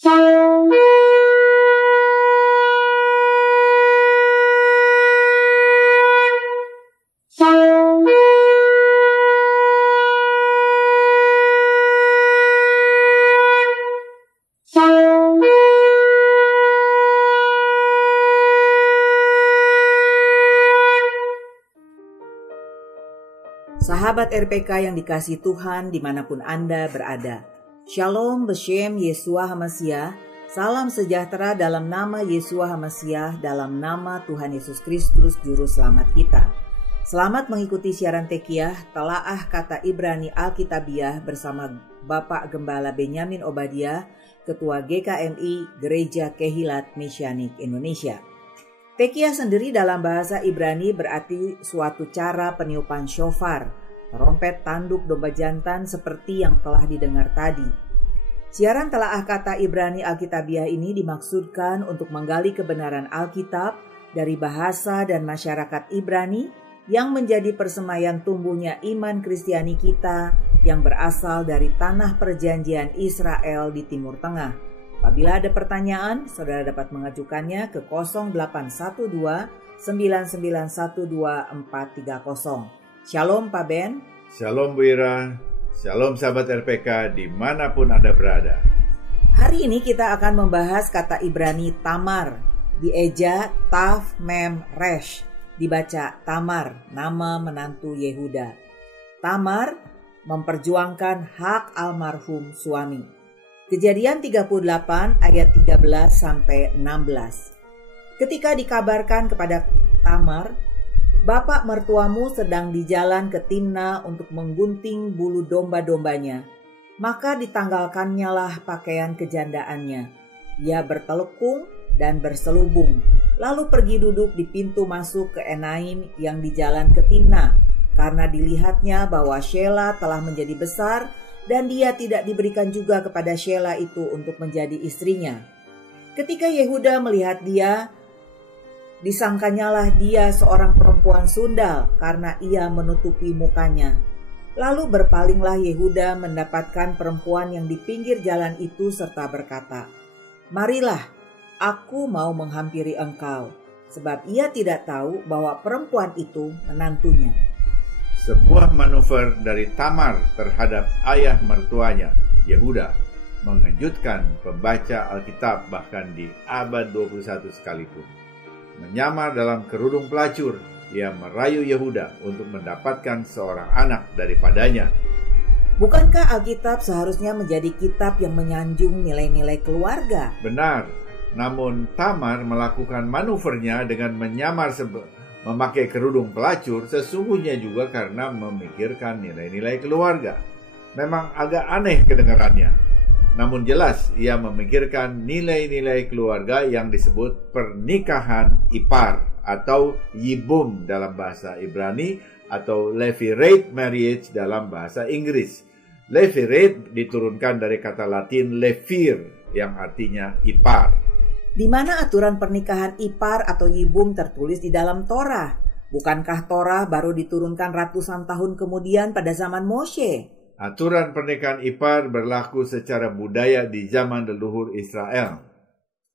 Sahabat RPK yang dikasihi Tuhan dimanapun Anda berada. Shalom Beshem Yeshua HaMashiach. Salam sejahtera dalam nama Yeshua HaMashiach, dalam nama Tuhan Yesus Kristus Juru Selamat kita. Selamat mengikuti siaran Tekiah, Telaah Kata Ibrani Alkitabiah bersama Bapak Gembala Benyamin Obadiah, Ketua GKMI Gereja Kehilat Mesianik Indonesia. Tekiah sendiri dalam bahasa Ibrani berarti suatu cara peniupan shofar, trompet tanduk domba jantan seperti yang telah didengar tadi. Siaran Telaah Kata Ibrani Alkitabiah ini dimaksudkan untuk menggali kebenaran Alkitab dari bahasa dan masyarakat Ibrani yang menjadi persemaian tumbuhnya iman Kristiani kita yang berasal dari tanah perjanjian Israel di Timur Tengah. Apabila ada pertanyaan, saudara dapat mengajukannya ke 0812 9912 430. Shalom Pak Ben. Shalom Bu Ira. Shalom sahabat RPK dimanapun Anda berada. Hari ini kita akan membahas kata Ibrani Tamar. Dieja Taf Mem Resh. Dibaca Tamar, nama menantu Yehuda. Tamar memperjuangkan hak almarhum suami. Kejadian 38 ayat 13 sampai 16. Ketika dikabarkan kepada Tamar, bapak mertuamu sedang di jalan ke Timna untuk menggunting bulu domba-dombanya, maka ditanggalkannya lah pakaian kejandaannya. Ia bertelekung dan berselubung, lalu pergi duduk di pintu masuk ke Enaim yang di jalan ke Timna, karena dilihatnya bahwa Shela telah menjadi besar dan dia tidak diberikan juga kepada Shela itu untuk menjadi istrinya. Ketika Yehuda melihat dia, disangkanyalah dia seorang perempuan sundal karena ia menutupi mukanya. Lalu berpalinglah Yehuda mendapatkan perempuan yang di pinggir jalan itu serta berkata, "Marilah, aku mau menghampiri engkau," sebab ia tidak tahu bahwa perempuan itu menantunya. Sebuah manuver dari Tamar terhadap ayah mertuanya, Yehuda, mengejutkan pembaca Alkitab bahkan di abad 21 sekalipun. Menyamar dalam kerudung pelacur, ia merayu Yehuda untuk mendapatkan seorang anak daripadanya. Bukankah Alkitab seharusnya menjadi kitab yang menyanjung nilai-nilai keluarga? Benar, namun Tamar melakukan manuvernya dengan menyamar memakai kerudung pelacur sesungguhnya juga karena memikirkan nilai-nilai keluarga. Memang agak aneh kedengarannya. Namun jelas ia memikirkan nilai-nilai keluarga yang disebut pernikahan ipar atau yibum dalam bahasa Ibrani atau levirate marriage dalam bahasa Inggris. Levirate diturunkan dari kata Latin levir yang artinya ipar. Di mana aturan pernikahan ipar atau yibum tertulis di dalam Torah? Bukankah Torah baru diturunkan ratusan tahun kemudian pada zaman Moshe? Aturan pernikahan ipar berlaku secara budaya di zaman leluhur Israel.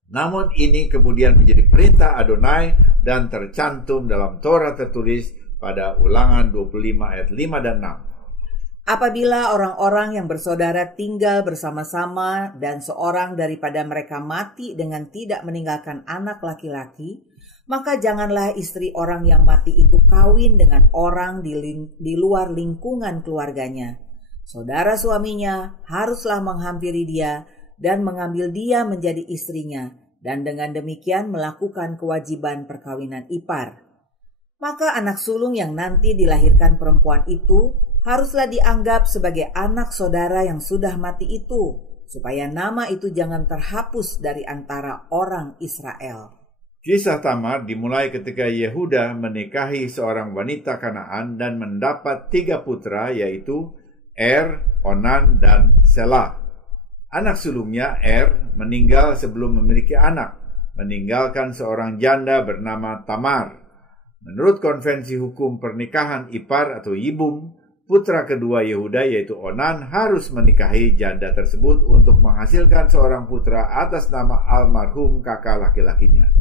Namun ini kemudian menjadi perintah Adonai dan tercantum dalam Torah tertulis pada Ulangan 25 ayat 5 dan 6. Apabila orang-orang yang bersaudara tinggal bersama-sama dan seorang daripada mereka mati dengan tidak meninggalkan anak laki-laki, maka janganlah istri orang yang mati itu kawin dengan orang di luar lingkungan keluarganya. Saudara suaminya haruslah menghampiri dia dan mengambil dia menjadi istrinya, dan dengan demikian melakukan kewajiban perkawinan ipar. Maka anak sulung yang nanti dilahirkan perempuan itu haruslah dianggap sebagai anak saudara yang sudah mati itu, supaya nama itu jangan terhapus dari antara orang Israel. Kisah Tamar dimulai ketika Yehuda menikahi seorang wanita Kanaan dan mendapat 3 putra, yaitu Onan, dan Selah. Anak sulungnya meninggal sebelum memiliki anak, meninggalkan seorang janda bernama Tamar. Menurut konvensi hukum pernikahan ipar atau yibum, putra kedua Yehuda yaitu Onan harus menikahi janda tersebut untuk menghasilkan seorang putra atas nama almarhum kakak laki-lakinya.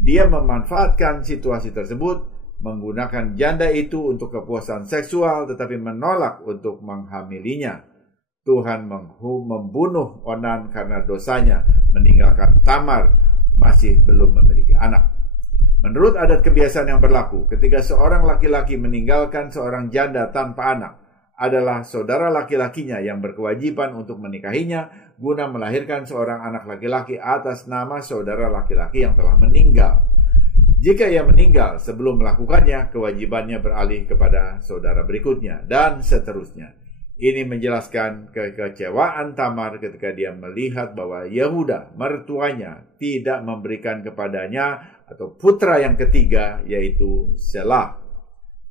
Dia memanfaatkan situasi tersebut, menggunakan janda itu untuk kepuasan seksual tetapi menolak untuk menghamilinya. Tuhan membunuh Onan karena dosanya meninggalkan Tamar masih belum memiliki anak. Menurut adat kebiasaan yang berlaku, ketika seorang laki-laki meninggalkan seorang janda tanpa anak, adalah saudara laki-lakinya yang berkewajiban untuk menikahinya guna melahirkan seorang anak laki-laki atas nama saudara laki-laki yang telah meninggal. Jika ia meninggal sebelum melakukannya, kewajibannya beralih kepada saudara berikutnya, dan seterusnya. Ini menjelaskan kekecewaan Tamar ketika dia melihat bahwa Yehuda, mertuanya, tidak memberikan kepadanya atau putra yang ketiga, yaitu Selah.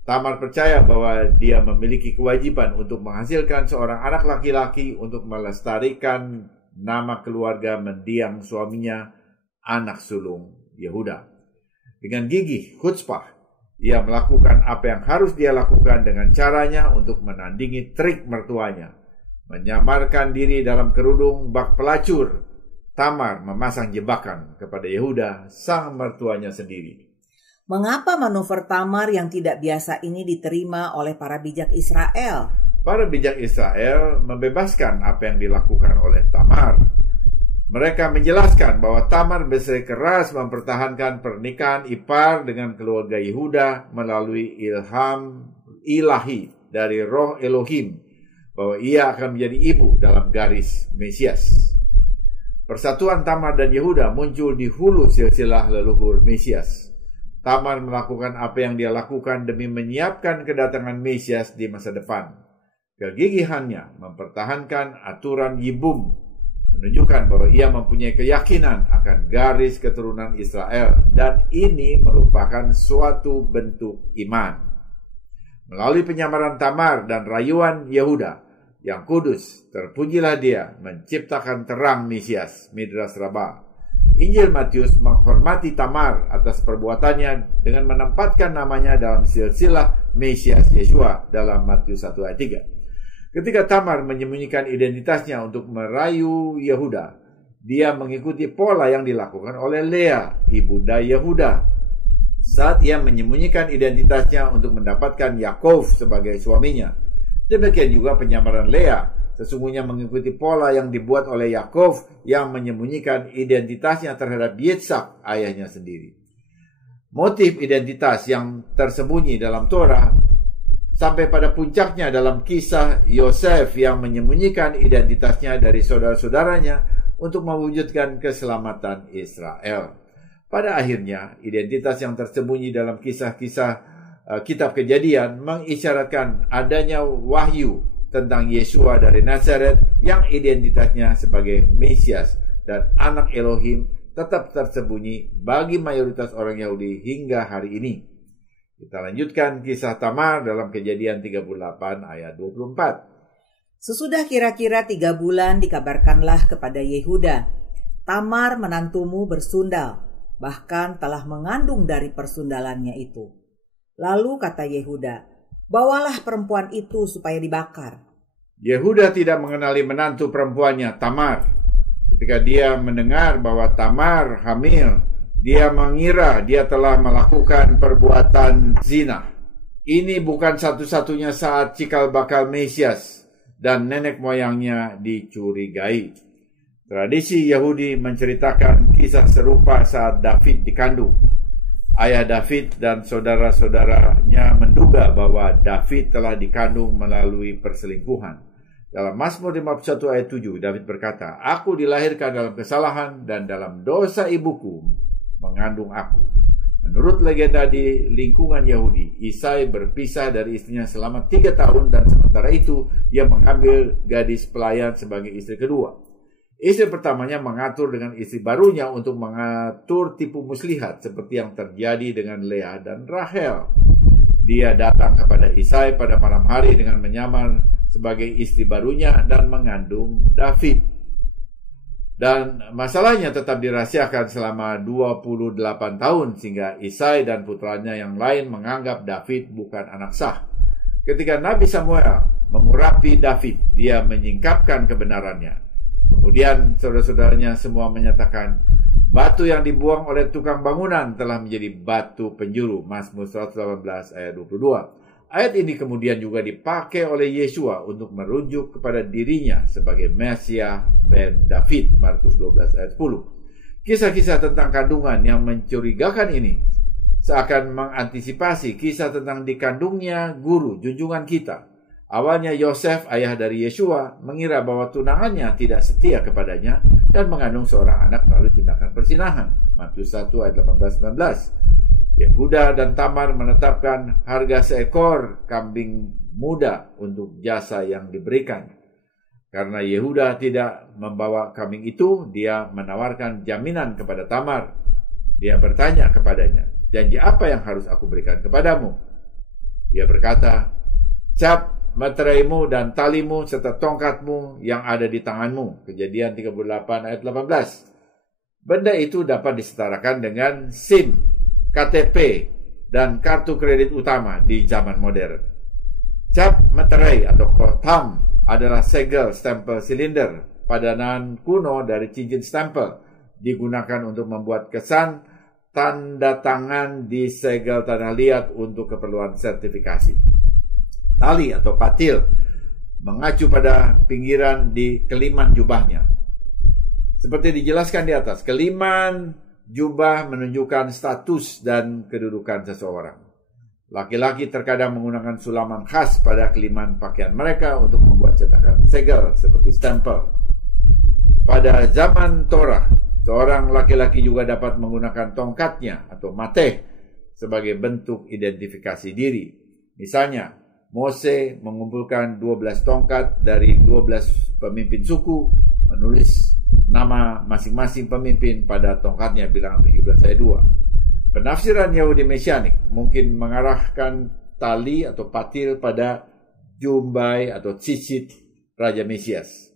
Tamar percaya bahwa dia memiliki kewajiban untuk menghasilkan seorang anak laki-laki untuk melestarikan nama keluarga mendiang suaminya, anak sulung Yehuda. Dengan gigih, khutzpah, ia melakukan apa yang harus dia lakukan dengan caranya untuk menandingi trik mertuanya. Menyamarkan diri dalam kerudung bak pelacur, Tamar memasang jebakan kepada Yehuda, sang mertuanya sendiri. Mengapa manuver Tamar yang tidak biasa ini diterima oleh para bijak Israel? Para bijak Israel membebaskan apa yang dilakukan oleh Tamar. Mereka menjelaskan bahwa Tamar bersikeras mempertahankan pernikahan ipar dengan keluarga Yehuda melalui ilham ilahi dari roh Elohim, bahwa ia akan menjadi ibu dalam garis Mesias. Persatuan Tamar dan Yehuda muncul di hulu silsilah leluhur Mesias. Tamar melakukan apa yang dia lakukan demi menyiapkan kedatangan Mesias di masa depan. Kegigihannya mempertahankan aturan Yibum, menunjukkan bahwa ia mempunyai keyakinan akan garis keturunan Israel, dan ini merupakan suatu bentuk iman. Melalui penyamaran Tamar dan rayuan Yehuda yang kudus, terpujilah dia menciptakan terang Mesias, Midrash Rabbah. Injil Matius menghormati Tamar atas perbuatannya dengan menempatkan namanya dalam silsilah Mesias Yeshua dalam Matius 1 ayat 3. Ketika Tamar menyembunyikan identitasnya untuk merayu Yehuda, dia mengikuti pola yang dilakukan oleh Lea, ibunda Yehuda. Saat ia menyembunyikan identitasnya untuk mendapatkan Yakov sebagai suaminya. Demikian juga penyamaran Lea sesungguhnya mengikuti pola yang dibuat oleh Yakov yang menyembunyikan identitasnya terhadap Yitzhak, ayahnya sendiri. Motif identitas yang tersembunyi dalam Torah sampai pada puncaknya dalam kisah Yosef yang menyembunyikan identitasnya dari saudara-saudaranya untuk mewujudkan keselamatan Israel. Pada akhirnya, identitas yang tersembunyi dalam kisah-kisah Kitab Kejadian mengisyaratkan adanya wahyu tentang Yeshua dari Nazaret yang identitasnya sebagai Mesias dan anak Elohim tetap tersembunyi bagi mayoritas orang Yahudi hingga hari ini. Kita lanjutkan kisah Tamar dalam Kejadian 38 ayat 24. Sesudah kira-kira 3 bulan dikabarkanlah kepada Yehuda, Tamar menantumu bersundal, bahkan telah mengandung dari persundalannya itu. Lalu kata Yehuda, bawalah perempuan itu supaya dibakar. Yehuda tidak mengenali menantu perempuannya, Tamar. Ketika dia mendengar bahwa Tamar hamil, dia mengira dia telah melakukan perbuatan zina. Ini bukan satu-satunya saat cikal bakal Mesias dan nenek moyangnya dicurigai. Tradisi Yahudi menceritakan kisah serupa saat David dikandung. Ayah David dan saudara-saudaranya menduga bahwa David telah dikandung melalui perselingkuhan. Dalam Mazmur 51 ayat 7, David berkata, "Aku dilahirkan dalam kesalahan dan dalam dosa ibuku mengandung aku." Menurut legenda di lingkungan Yahudi, Isai berpisah dari istrinya selama 3 tahun dan sementara itu ia mengambil gadis pelayan sebagai istri kedua. Istri pertamanya mengatur dengan istri barunya untuk mengatur tipu muslihat seperti yang terjadi dengan Lea dan Rahel. Dia datang kepada Isai pada malam hari dengan menyamar sebagai istri barunya dan mengandung David. Dan masalahnya tetap dirahasiakan selama 28 tahun sehingga Isai dan putranya yang lain menganggap David bukan anak sah. Ketika Nabi Samuel mengurapi David, dia menyingkapkan kebenarannya. Kemudian saudara-saudaranya semua menyatakan, batu yang dibuang oleh tukang bangunan telah menjadi batu penjuru. Mazmur 118 ayat 22. Ayat ini kemudian juga dipakai oleh Yesua untuk merujuk kepada dirinya sebagai Mesias ben David. Markus 12 ayat 10. Kisah-kisah tentang kandungan yang mencurigakan ini seakan mengantisipasi kisah tentang dikandungnya guru junjungan kita. Awalnya Yosef, ayah dari Yesua, mengira bahwa tunangannya tidak setia kepadanya dan mengandung seorang anak melalui tindakan perzinahan. Matius 1 ayat 18-19. Yehuda dan Tamar menetapkan harga seekor kambing muda untuk jasa yang diberikan. Karena Yehuda tidak membawa kambing itu, dia menawarkan jaminan kepada Tamar. Dia bertanya kepadanya, janji apa yang harus aku berikan kepadamu? Dia berkata, cap meteraimu dan talimu serta tongkatmu yang ada di tanganmu. Kejadian 38 ayat 18. Benda itu dapat disetarakan dengan SIM, KTP, dan kartu kredit utama di zaman modern. Cap meterai atau kotam adalah segel stempel silinder padanan kuno dari cincin stempel, digunakan untuk membuat kesan tanda tangan di segel tanah liat untuk keperluan sertifikasi. Tali atau patil mengacu pada pinggiran di keliman jubahnya. Seperti dijelaskan di atas, keliman jubah menunjukkan status dan kedudukan seseorang. Laki-laki terkadang menggunakan sulaman khas pada keliman pakaian mereka untuk membuat cetakan segel seperti stempel. Pada zaman Torah, seorang laki-laki juga dapat menggunakan tongkatnya atau mateh sebagai bentuk identifikasi diri. Misalnya, Mose mengumpulkan 12 tongkat dari 12 pemimpin suku, menulis nama masing-masing pemimpin pada tongkatnya, bilangan 17 ayat 2. Penafsiran Yahudi Mesianik mungkin mengarahkan tali atau patil pada jumbai atau cicit Raja Mesias.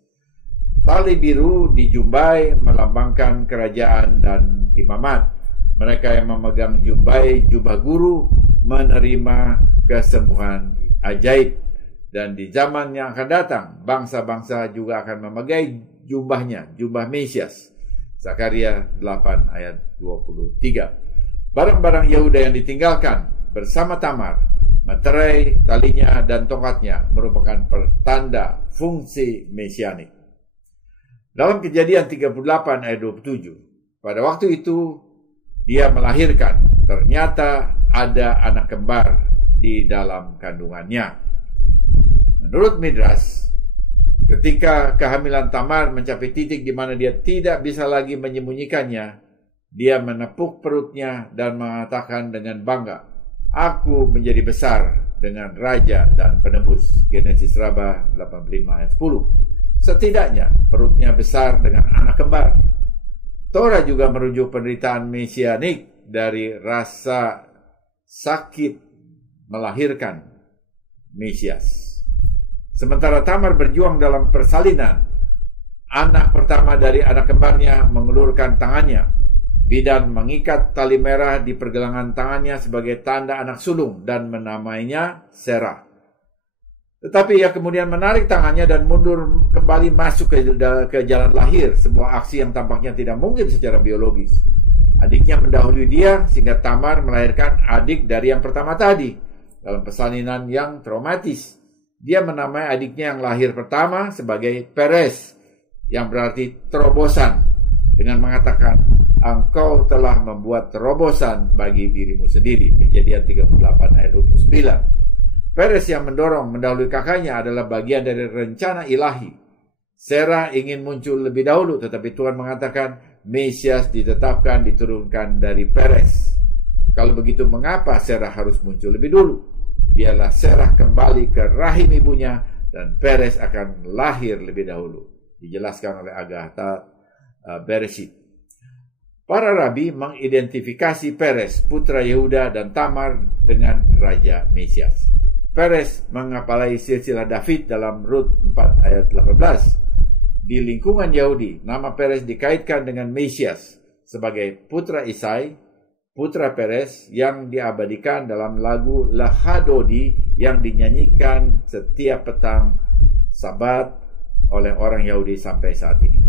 Tali biru di jumbai melambangkan kerajaan dan imamat. Mereka yang memegang jumbai jubah guru menerima kesembuhan ajaib, dan di zaman yang akan datang bangsa-bangsa juga akan memegang jubahnya, jubah Mesias. Zakaria 8 ayat 23. Barang-barang Yehuda yang ditinggalkan bersama Tamar, meterai, talinya, dan tongkatnya merupakan pertanda fungsi mesianik. Dalam Kejadian 38 ayat 27, pada waktu itu dia melahirkan, ternyata ada anak kembar di dalam kandungannya. Menurut Midrash, ketika kehamilan Tamar mencapai titik di mana dia tidak bisa lagi menyembunyikannya, dia menepuk perutnya dan mengatakan dengan bangga, "Aku menjadi besar dengan raja dan penebus." Genesis Raba 85 ayat 10. Setidaknya perutnya besar dengan anak kembar. Torah juga merujuk penderitaan mesianik dari rasa sakit melahirkan Mesias. Sementara Tamar berjuang dalam persalinan, anak pertama dari anak kembarnya mengulurkan tangannya. Bidan mengikat tali merah di pergelangan tangannya sebagai tanda anak sulung dan menamainya Serah. Tetapi ia kemudian menarik tangannya dan mundur kembali masuk ke jalan lahir, sebuah aksi yang tampaknya tidak mungkin secara biologis. Adiknya mendahului dia sehingga Tamar melahirkan adik dari yang pertama tadi. Dalam persalinan yang traumatis, dia menamai adiknya yang lahir pertama sebagai Peres, yang berarti terobosan, dengan mengatakan, "Engkau telah membuat terobosan bagi dirimu sendiri." Kejadian 38 ayat 29. Peres yang mendahului kakaknya adalah bagian dari rencana ilahi. Serah ingin muncul lebih dahulu, tetapi Tuhan mengatakan Mesias ditetapkan diturunkan dari Peres. Kalau begitu, mengapa Serah harus muncul lebih dulu? Biarlah Serah kembali ke rahim ibunya dan Peres akan lahir lebih dahulu. Dijelaskan oleh Agatha Bereshit. Para rabi mengidentifikasi Peres, putra Yehuda dan Tamar dengan Raja Mesias. Peres mengapalai silsilah David dalam Rut 4 ayat 18. Di lingkungan Yahudi, nama Peres dikaitkan dengan Mesias sebagai putra Isai, putra Peres yang diabadikan dalam lagu Lahadodi yang dinyanyikan setiap petang Sabat oleh orang Yahudi sampai saat ini.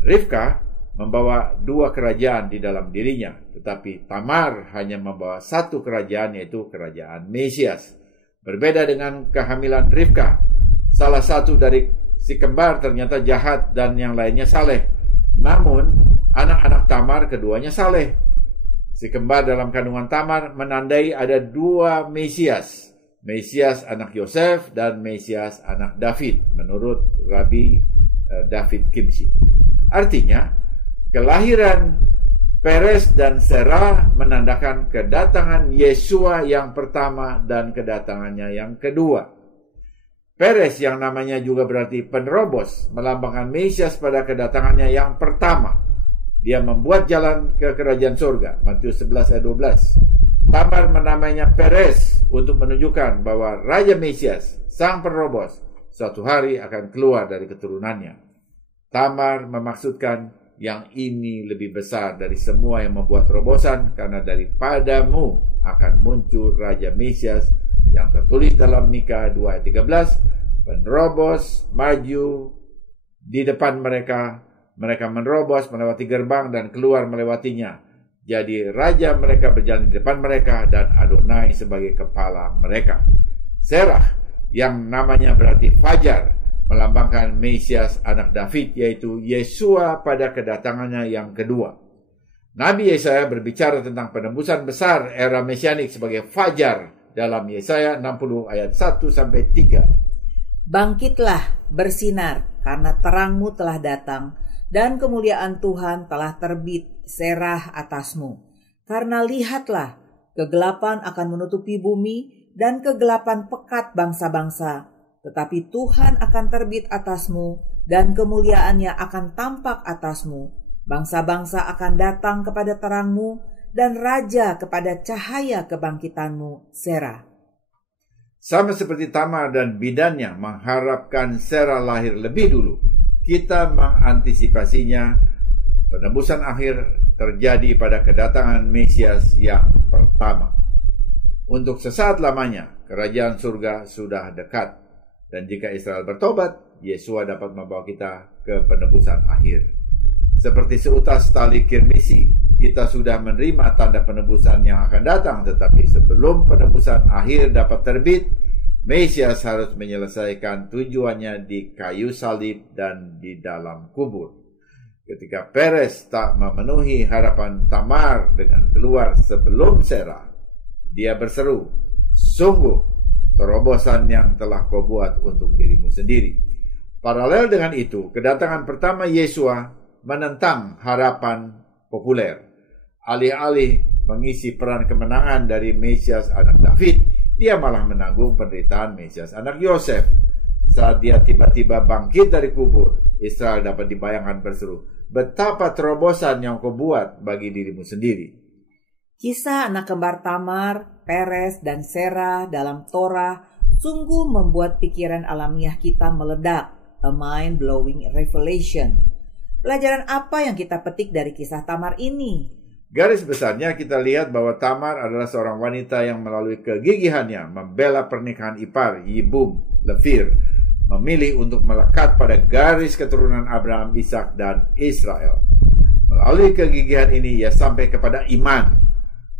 Rivka membawa 2 kerajaan di dalam dirinya, tetapi Tamar hanya membawa 1 kerajaan, yaitu kerajaan Mesias. Berbeda dengan kehamilan Rivka, salah satu dari si kembar ternyata jahat dan yang lainnya saleh. Namun, anak-anak Tamar keduanya saleh. Si kembar dalam kandungan Tamar menandai ada 2 Mesias. Mesias anak Yosef dan Mesias anak David, menurut Rabbi David Kimsi. Artinya, kelahiran Peres dan Serah menandakan kedatangan Yesua yang pertama dan kedatangannya yang kedua. Peres yang namanya juga berarti penerobos, melambangkan Mesias pada kedatangannya yang pertama. Dia membuat jalan ke kerajaan surga, Matius 11 ayat 12. Tamar menamainya Peres untuk menunjukkan bahwa Raja Mesias, sang penerobos, suatu hari akan keluar dari keturunannya. Tamar memaksudkan yang ini lebih besar dari semua yang membuat terobosan, karena daripadamu akan muncul Raja Mesias yang tertulis dalam Mika 2 ayat 13. Penerobos maju di depan mereka, mereka menerobos melewati gerbang dan keluar melewatinya. Jadi raja mereka berjalan di depan mereka dan Adonai sebagai kepala mereka. Serah yang namanya berarti Fajar melambangkan Mesias anak David, yaitu Yesua pada kedatangannya yang kedua. Nabi Yesaya berbicara tentang penembusan besar era mesianik sebagai Fajar dalam Yesaya 60 ayat 1-3. Bangkitlah, bersinar, karena terangmu telah datang, dan kemuliaan Tuhan telah terbit Serah atasmu. Karena lihatlah, kegelapan akan menutupi bumi, dan kegelapan pekat bangsa-bangsa. Tetapi Tuhan akan terbit atasmu, dan kemuliaannya akan tampak atasmu. Bangsa-bangsa akan datang kepada terangmu, dan raja kepada cahaya kebangkitanmu, Serah. Sama seperti Tamar dan bidannya mengharapkan Serah lahir lebih dulu, kita mengantisipasinya. Penembusan akhir terjadi pada kedatangan Mesias yang pertama. Untuk sesaat lamanya, kerajaan surga sudah dekat. Dan jika Israel bertobat, Yesua dapat membawa kita ke penebusan akhir. Seperti seutas tali kirmisi, kita sudah menerima tanda penebusan yang akan datang. Tetapi sebelum penebusan akhir dapat terbit, Mesias harus menyelesaikan tujuannya di kayu salib dan di dalam kubur. Ketika Peres tak memenuhi harapan Tamar dengan keluar sebelum Serah, dia berseru, "Sungguh terobosan yang telah kau buat untuk dirimu sendiri." Paralel dengan itu, kedatangan pertama Yesua menentang harapan populer. Alih-alih mengisi peran kemenangan dari Mesias anak David, dia malah menanggung penderitaan Mesias anak Yosef. Saat dia tiba-tiba bangkit dari kubur, Israel dapat dibayangkan berseru, "Betapa terobosan yang kau buat bagi dirimu sendiri." Kisah anak kembar Tamar, Peres, dan Serah dalam Torah sungguh membuat pikiran alamiah kita meledak. A mind-blowing revelation. Pelajaran apa yang kita petik dari kisah Tamar ini? Garis besarnya kita lihat bahwa Tamar adalah seorang wanita yang melalui kegigihannya membela pernikahan ipar Yibum Lefir, memilih untuk melekat pada garis keturunan Abraham, Ishak, dan Israel. Melalui kegigihan ini ia sampai kepada iman.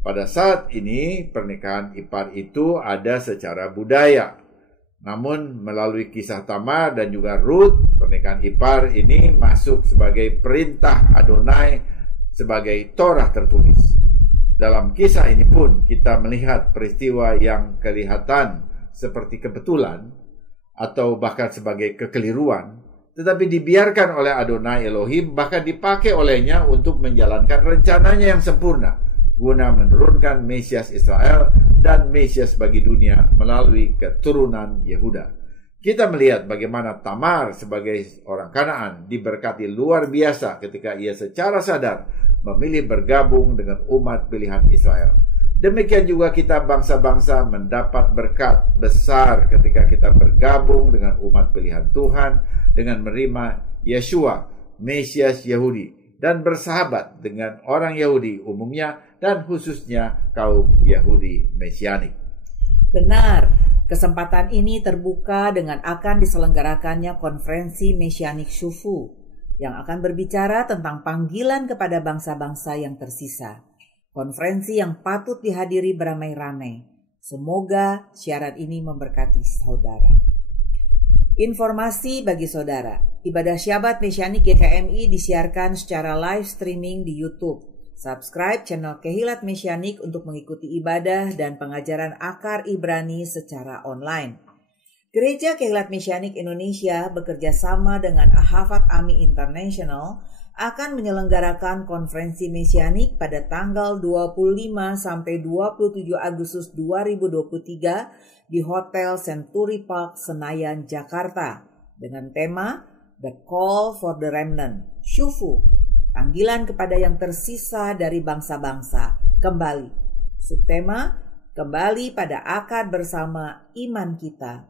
Pada saat ini pernikahan ipar itu ada secara budaya. Namun melalui kisah Tamar dan juga Rut, pernikahan ipar ini masuk sebagai perintah Adonai sebagai Torah tertulis. Dalam kisah ini pun kita melihat peristiwa yang kelihatan seperti kebetulan atau bahkan sebagai kekeliruan, tetapi dibiarkan oleh Adonai Elohim, bahkan dipakai olehnya untuk menjalankan rencananya yang sempurna, guna menurunkan Mesias Israel dan Mesias bagi dunia melalui keturunan Yehuda. Kita melihat bagaimana Tamar sebagai orang Kanaan diberkati luar biasa ketika ia secara sadar memilih bergabung dengan umat pilihan Israel. Demikian juga kita bangsa-bangsa mendapat berkat besar ketika kita bergabung dengan umat pilihan Tuhan dengan menerima Yeshua, Mesias Yahudi, dan bersahabat dengan orang Yahudi umumnya dan khususnya kaum Yahudi Mesianik. Benar, kesempatan ini terbuka dengan akan diselenggarakannya konferensi Mesianik Shufu yang akan berbicara tentang panggilan kepada bangsa-bangsa yang tersisa. Konferensi yang patut dihadiri beramai-ramai. Semoga siaran ini memberkati saudara. Informasi bagi saudara, ibadah Syabat Mesianik GKMI disiarkan secara live streaming di YouTube. Subscribe channel Kehilat Mesianik untuk mengikuti ibadah dan pengajaran akar Ibrani secara online. Gereja Kehilat Mesianik Indonesia bekerja sama dengan Ahafat Ami International akan menyelenggarakan konferensi Mesianik pada tanggal 25 sampai 27 Agustus 2023 di Hotel Century Park Senayan, Jakarta dengan tema The Call for the Remnant, Shufu, panggilan kepada yang tersisa dari bangsa-bangsa, kembali. Subtema, kembali pada akar bersama iman kita.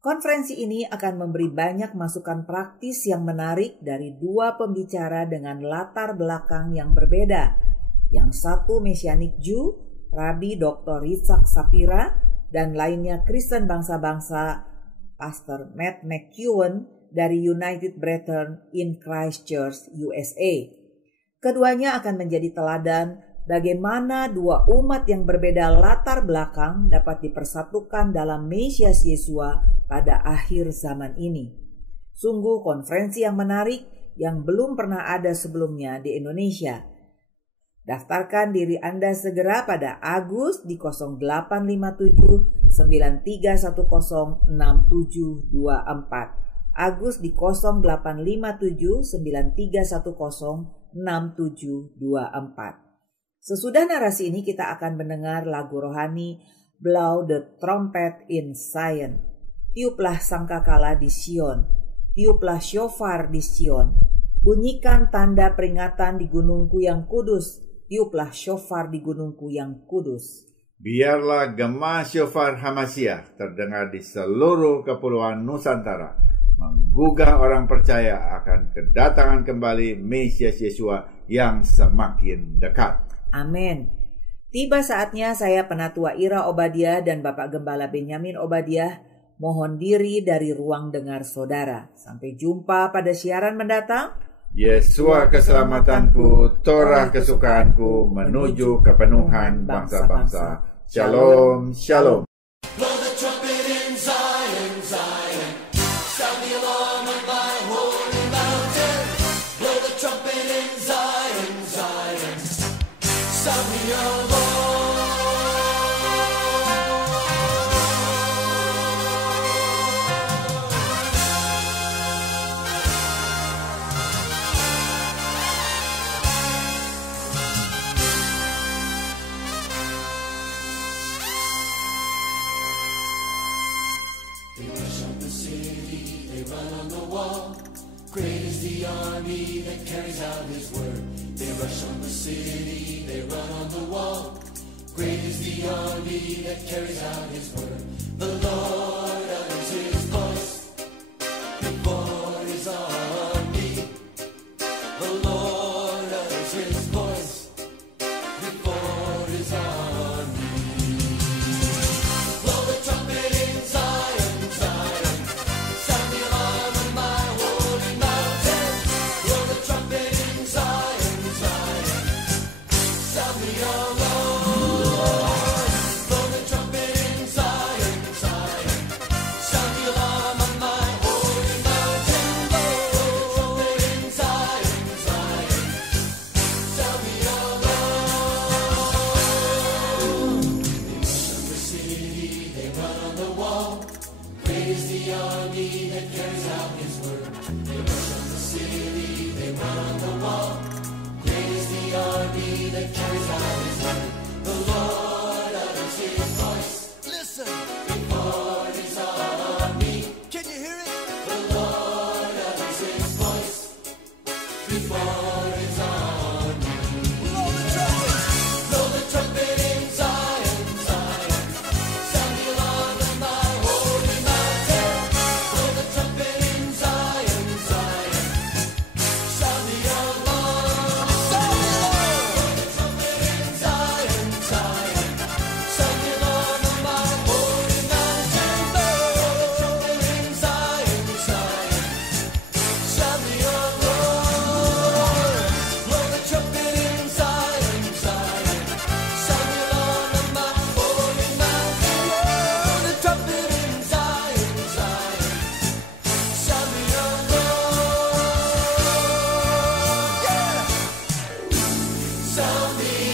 Konferensi ini akan memberi banyak masukan praktis yang menarik dari dua pembicara dengan latar belakang yang berbeda. Yang satu Mesianik Jew, Rabi Dr. Yitzhak Sapira, dan lainnya Kristen bangsa-bangsa, Pastor Matt McEwen dari United Brethren in Christchurch, USA. Keduanya akan menjadi teladan bagaimana dua umat yang berbeda latar belakang dapat dipersatukan dalam Mesias Yesua pada akhir zaman ini. Sungguh konferensi yang menarik yang belum pernah ada sebelumnya di Indonesia. Daftarkan diri Anda segera pada Agus di 0857 9310 6724. Agus di 0857 9310 6724. Sesudah narasi ini kita akan mendengar lagu rohani Blow the Trumpet in Zion. Tiuplah sangkakala di Sion, tiuplah syofar di Sion. Bunyikan tanda peringatan di gunungku yang kudus, tiuplah syofar di gunungku yang kudus. Biarlah gema syofar Hamasiah terdengar di seluruh kepulauan Nusantara, menggugah orang percaya akan kedatangan kembali Mesias Yesua yang semakin dekat. Amin. Tiba saatnya saya Penatua Ira Obadiah dan Bapak Gembala Benyamin Obadiah mohon diri dari ruang dengar saudara. Sampai jumpa pada siaran mendatang. Yesua keselamatanku, Torah kesukaanku, menuju kepenuhan bangsa-bangsa. Shalom, shalom. Blow the trumpet in Zion, Zion. Sound the alarm on my holy mountain. Blow the trumpet in Zion, Zion. Sound the alarm. Great is the army that carries out his word. They rush on the city, they run on the wall. Great is the army that carries out his word. The Lord utters his voice before his army. The Lord utters his voice before his army. Blow the trumpet in Zion, Zion. Sound the alarm on my holy mountain. Blow the trumpet in Zion, Zion. Sound the alarm. Blow the trumpet in Zion, Zion. Sound the alarm on my holy mountain. Blow the trumpet in Zion, Zion. Sound the alarm. They rush on the city, they run on the wall. Great is the army that carries out his word. They rush on the city, they run on the wall. Great is the army that carries out his word. The Lord utters his voice. Listen. Before his army. Can you hear it? The Lord utters his voice. Before his army. Blow the trumpet. Blow the trumpet in Zion, Zion. Sound the alarm on my holy mountain. Blow the trumpet in Zion, Zion. Sound the alarm. sound the